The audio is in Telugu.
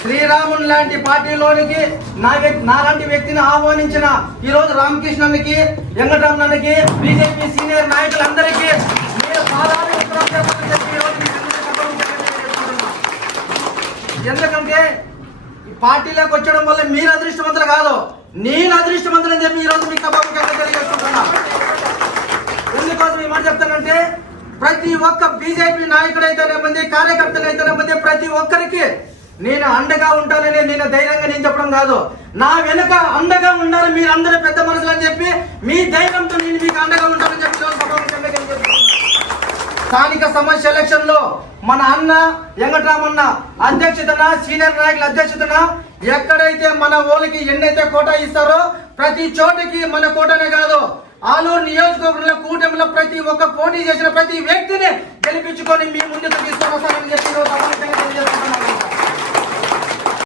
శ్రీరాముని లాంటి పార్టీలోనికి నాలాంటి వ్యక్తిని ఆహ్వానించిన ఈ రోజు రామకృష్ణకి, వెంకటరమణకి, బీజేపీ సీనియర్ నాయకులందరికీ మీరు ఎందుకంటే పార్టీలోకి వచ్చడం వల్ల మీరు అదృష్టవంతులు కాదు, నేను అదృష్టవంతులని చెప్పి ఈ రోజు మీకు సభాముఖంగా తెలియజేసుకుంటున్నా. ఎందుకోసం ఈ మాట చెప్తానంటే ప్రతి ఒక్క బీజేపీ నాయకుడైతేనేమంది, కార్యకర్తలైతేనేమంది, ప్రతి ఒక్కరికి నేను అండగా ఉంటానని నేను ధైర్యంగా నేను చెప్పడం కాదు, నా వెనుక అండగా ఉండాలి మీరందరూ పెద్ద మనుషులు అని చెప్పి మీ ధైర్యంతో నేను మీకు అండగా ఉంటానని చెప్పి స్థానిక సమస్య ఎలక్షన్ లో మన అన్న వెంకటరామన్న అధ్యక్షతన, సీనియర్ నాయకుల అధ్యక్షతన ఎక్కడైతే మన ఓళ్ళకి ఎన్నైతే కోటా ఇస్తారో ప్రతి చోటకి మన కోటనే కాదు, ఆలూరు నియోజకవర్గంలో కూటమిలో ప్రతి ఒక్క పోటీ చేసిన ప్రతి వ్యక్తిని గెలిపించుకొని మీ ముందుకు తీసుకొని వస్తానని చెప్పి తెలియజేస్తున్నాను.